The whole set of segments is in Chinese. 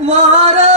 Water.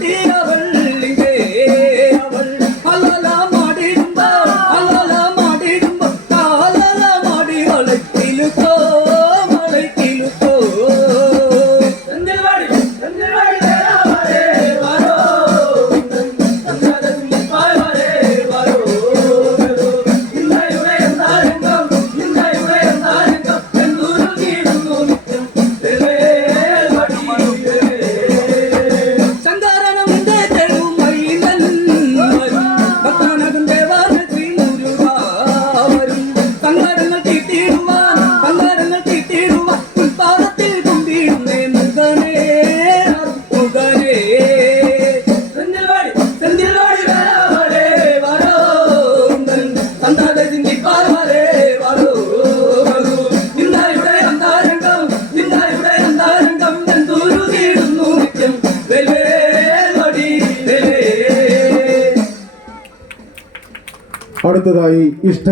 一个人 അടുത്തതായി ഇഷ്ട